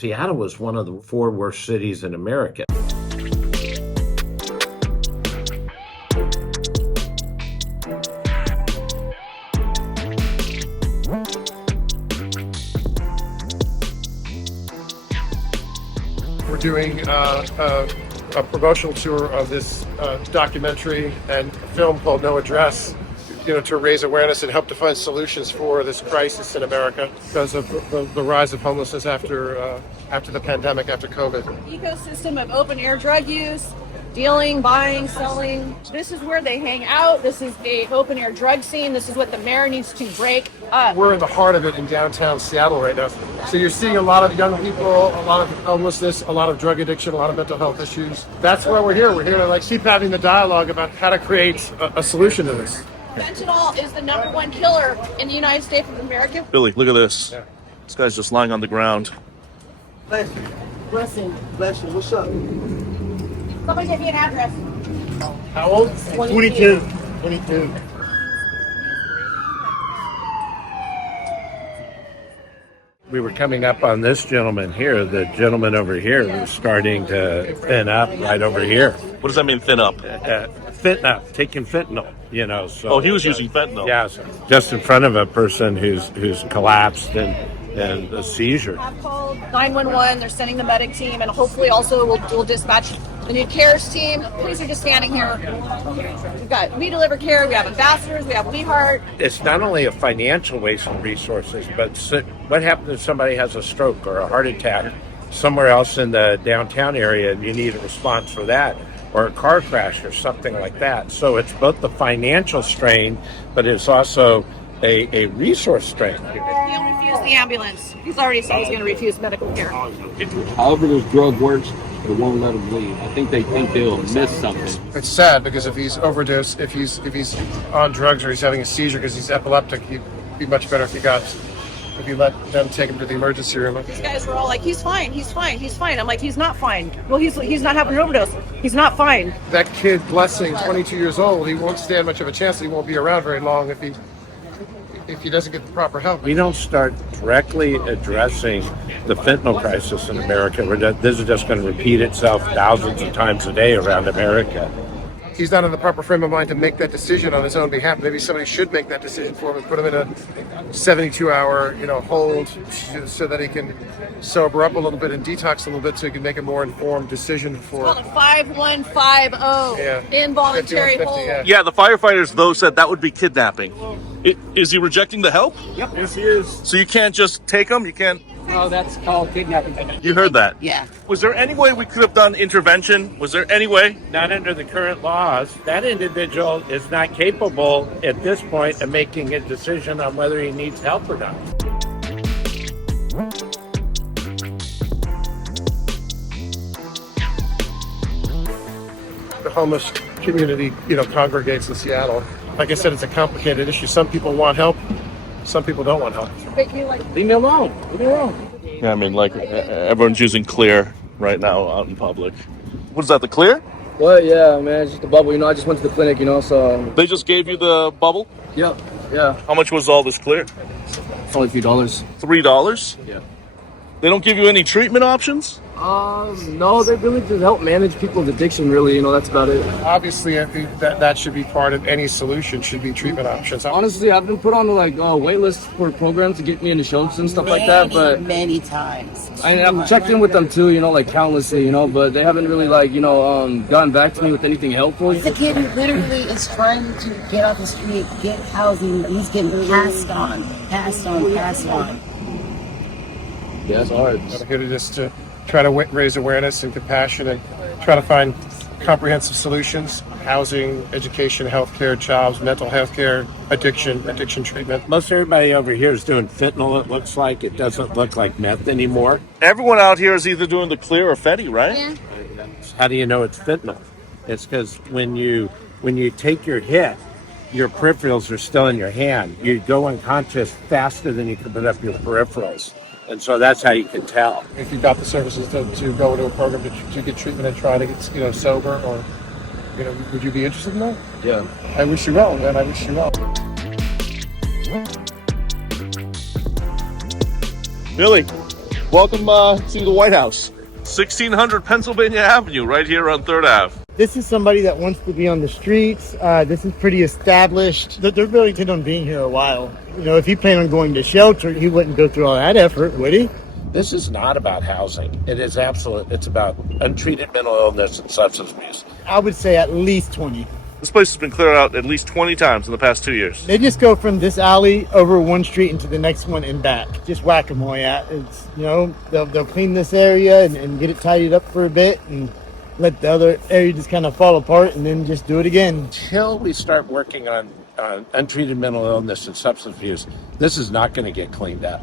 Seattle was one of the 4 worst cities in America. We're doing a promotional tour of this documentary and film called No Address, to raise awareness and help to find solutions for this crisis in America because of the rise of homelessness after the pandemic, after COVID. Ecosystem of open air drug use, dealing, buying, selling. This is where they hang out. This is a open air drug scene. This is what the mayor needs to break up. We're in the heart of it in downtown Seattle right now. So you're seeing a lot of young people, a lot of homelessness, a lot of drug addiction, a lot of mental health issues. That's why we're here. We're here to keep having the dialogue about how to create a solution to this. Fentanyl is the #1 killer in the United States of America. Billy, look at this. Yeah. This guy's just lying on the ground. Blessing. What's up? Somebody give me an address. How old? 22. We were coming up on this gentleman here. The gentleman over here was starting to thin up right over here. What does that mean, thin up? Taking fentanyl, So, oh, he was using fentanyl. Yeah, so just in front of a person who's collapsed and a seizure. I've called 911. They're sending the medic team, and hopefully also we'll dispatch the new cares team. Police are just standing here. We've got We Deliver Care. We have ambassadors. We have We Heart. It's not only a financial waste of resources, but what happens if somebody has a stroke or a heart attack somewhere else in the downtown area and you need a response for that, or a car crash or something like that. So it's both the financial strain, but it's also a resource strain. He'll refuse the ambulance. He's already said he's going to refuse medical care. However this drug works, it won't let him leave. I think they think they'll miss something. It's sad because if he's overdosed, if he's on drugs or he's having a seizure because he's epileptic, he'd be much better if you let them take him to the emergency room. These guys were all like, he's fine. I'm like, he's not fine. Well, he's not having an overdose. He's not fine. That kid, Blessing, 22 years old, he won't stand much of a chance. He won't be around very long if he doesn't get the proper help. We don't start directly addressing the fentanyl crisis in America. This is just going to repeat itself thousands of times a day around America. He's not in the proper frame of mind to make that decision on his own behalf. Maybe somebody should make that decision for him and put him in a 72-hour, hold so that he can sober up a little bit and detox a little bit so he can make a more informed decision for... It's called a 5150 involuntary hold. Yeah, the firefighters, though, said that would be kidnapping. Is he rejecting the help? Yep. Yes, he is. So you can't just take him? You can't... No, that's called kidnapping. You heard that? Yeah. Was there any way we could have done intervention? Was there any way? Not under the current laws. That individual is not capable at this point of making a decision on whether he needs help or not. The homeless community, congregates in Seattle. Like I said, it's a complicated issue. Some people want help. Some people don't want help. Leave me alone. Yeah, I mean, everyone's using Clear right now out in public. What is that, the Clear? Well, yeah, man, it's just a bubble. I just went to the clinic, so... They just gave you the bubble? Yep, yeah. How much was all this Clear? It's only a few dollars. $3? Yeah. They don't give you any treatment options? No, they really just help manage people's addiction, really, that's about it. Obviously, I think that should be part of any solution, should be treatment options. Honestly, I've been put on wait lists for programs to get me into shows and stuff like that, but... Many times. I've checked in with them too, countlessly, but they haven't really, gotten back to me with anything helpful. The kid who literally is trying to get off the street, get housing, he's getting passed on. Yeah, it's hard. I'm here to try to raise awareness and compassion and try to find comprehensive solutions: housing, education, healthcare, jobs, mental health care, addiction treatment. Most everybody over here is doing fentanyl, it looks like. It doesn't look like meth anymore. Everyone out here is either doing the Clear or Fetty, right? Yeah. How do you know it's fentanyl? It's because when you take your hit, your peripherals are still in your hand. You go unconscious faster than you can put up your peripherals. And so that's how you can tell. If you got the services to go into a program to get treatment and try to get sober, or would you be interested in that? Yeah. I wish you well, man. I wish you well. Billy, Welcome to the White House. 1600 Pennsylvania Avenue, right here on 3rd Ave. This is somebody that wants to be on the streets. This is pretty established. They're really intending on being here a while. You know, if he planned on going to shelter, he wouldn't go through all that effort, would he? This is not about housing. It's about untreated mental illness and substance abuse. I would say at least 20. This place has been cleared out at least 20 times in the past 2 years. They just go from this alley over one street into the next one and back. Just whack-a-mole. It's, you know, they'll clean this area and get it tidied up for a bit and let the other area just kind of fall apart and then just do it again. Until we start working on untreated mental illness and substance abuse, this is not going to get cleaned up.